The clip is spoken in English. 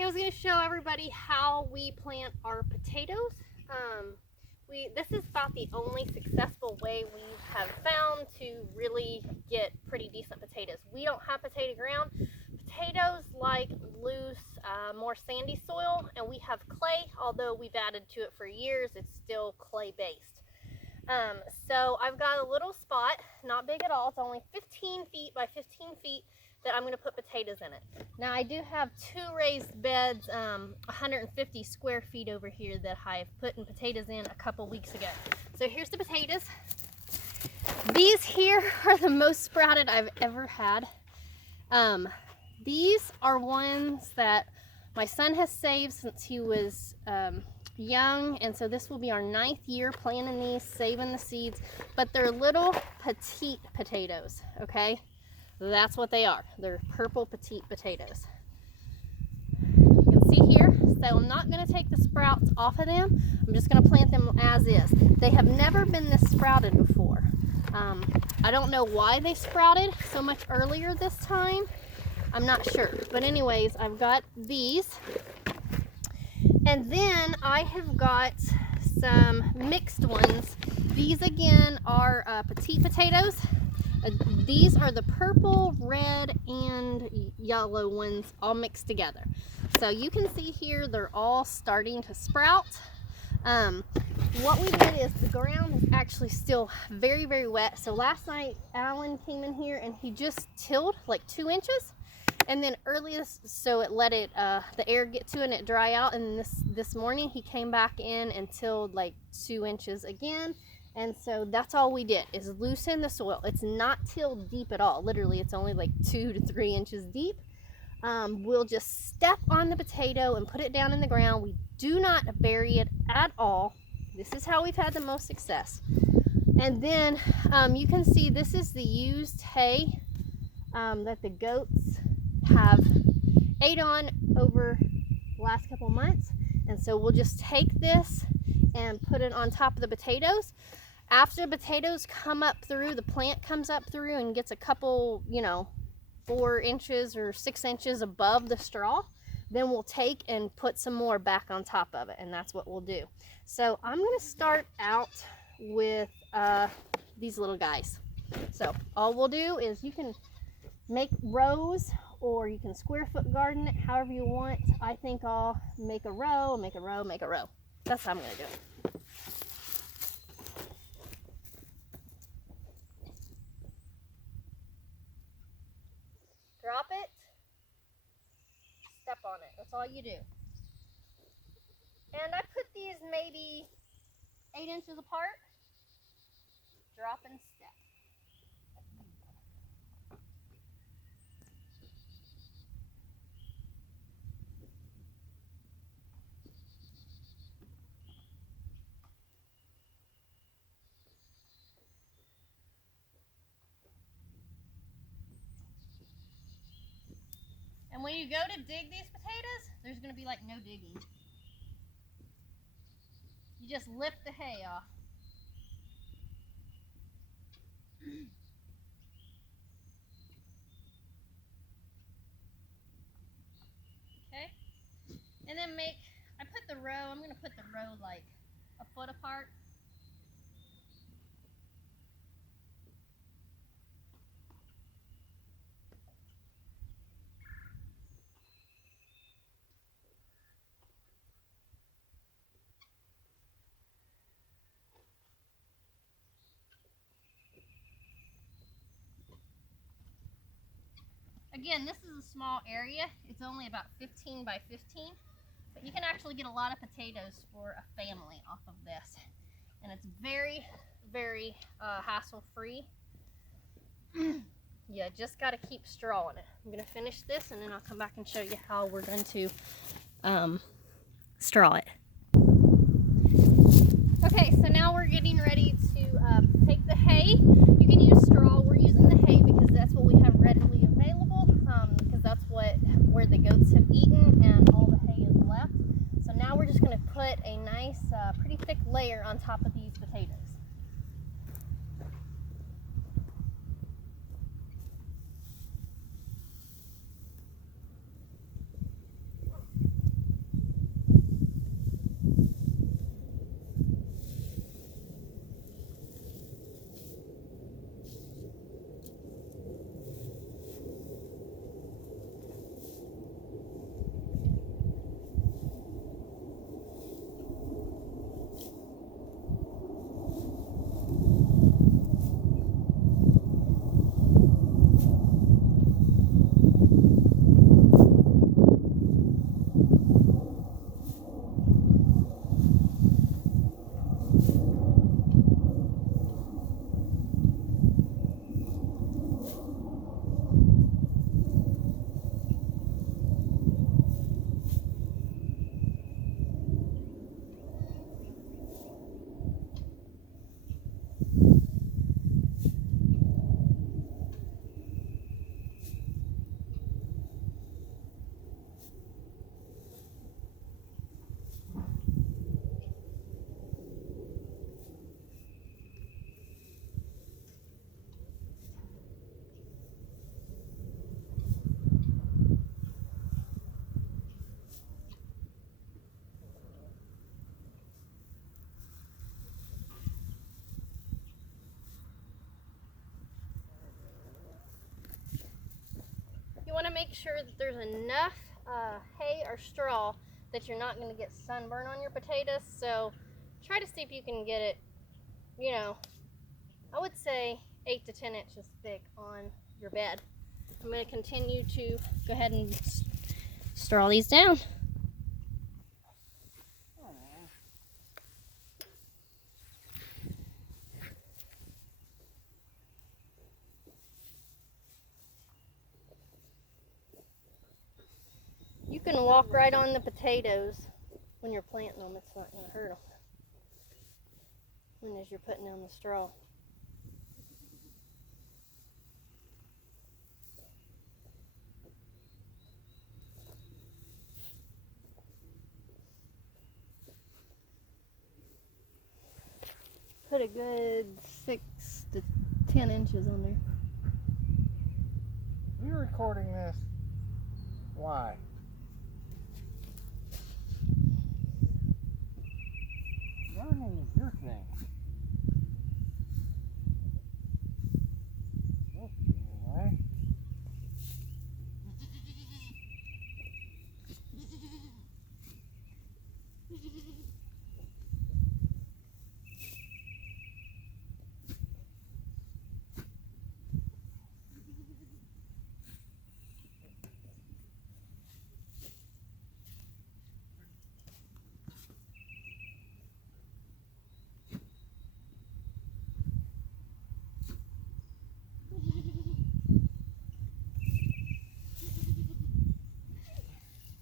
Okay, I was going to show everybody how we plant our potatoes. This is about the only successful way we have found to really get pretty decent potatoes. We don't have potato ground. Potatoes like loose, more sandy soil, and we have clay. Although we've added to it for years, it's still clay based. So I've got a little spot, not big at all. It's only 15 feet by 15 feet that I'm going to put potatoes in it. Now I do have two raised beds, 150 square feet over here that I've put in potatoes in a couple weeks ago. So here's the potatoes. These here are the most sprouted I've ever had. These are ones that my son has saved since he was young, and so this will be our 9th year planting these, saving the seeds, but they're little petite potatoes, okay? That's what they are. They're purple petite potatoes. You can see here, so I'm not going to take the sprouts off of them. I'm just going to plant them as is. They have never been this sprouted before. I don't know why they sprouted so much earlier this time. I'm not sure. But anyways, I've got these. And then I have got some mixed ones. These again are petite potatoes. These are the purple, red, and yellow ones all mixed together. So you can see here they're all starting to sprout. What we did is the ground is actually still very, very wet. So last night Alan came in here and he just tilled like 2 inches. And then so it let it the air get to it and it dry out. And this morning he came back in and tilled like 2 inches again. And so that's all we did, is loosen the soil. It's not tilled deep at all. Literally, it's only like 2 to 3 inches deep. We'll just step on the potato and put it down in the ground. We do not bury it at all. This is how we've had the most success. And then you can see this is the used hay that the goats have ate on over the last couple months. And so we'll just take this and put it on top of the potatoes. After the potatoes come up through, the plant comes up through and gets a couple, 4 inches or 6 inches above the straw, then we'll take and put some more back on top of it, and that's what we'll do. So I'm going to start out with these little guys. So all we'll do is you can make rows or you can square foot garden it however you want. I think I'll make a row, make a row, make a row. That's how I'm going to do it. Drop it, step on it. That's all you do. And I put these maybe 8 inches apart. Drop and step. And when you go to dig these potatoes, there's going to be like no digging. You just lift the hay off. Okay? And then I put the row, I'm going to put the row like a foot apart. Again, this is a small area. It's only about 15 by 15, but you can actually get a lot of potatoes for a family off of this. And it's very, very hassle-free. You just got to keep straw in it. I'm going to finish this and then I'll come back and show you how we're going to straw it. Okay, so now we're getting ready to take the hay. You can use straw. We're using the hay because that's what we have readily available, because that's where the goats have eaten and all the hay is left. So now we're just going to put a nice, pretty thick layer on top of these potatoes. make sure that there's enough hay or straw that you're not going to get sunburn on your potatoes. So try to see if you can get it, you know, I would say 8 to 10 inches thick on your bed. I'm going to continue to go ahead and straw these down. You can walk right on the potatoes when you're planting them. It's not going to hurt them. And as you're putting down the straw. Put a good 6 to 10 inches on there. You're recording this.